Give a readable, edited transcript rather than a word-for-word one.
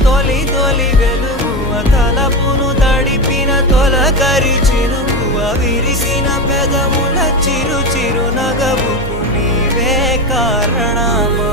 తొలి తొలి వెలుగువ తలపును తడిపిన తొలకరి చినుకువ విరిసిన పెదముల చిరు చిరు నగవుకు నీవే కారణమా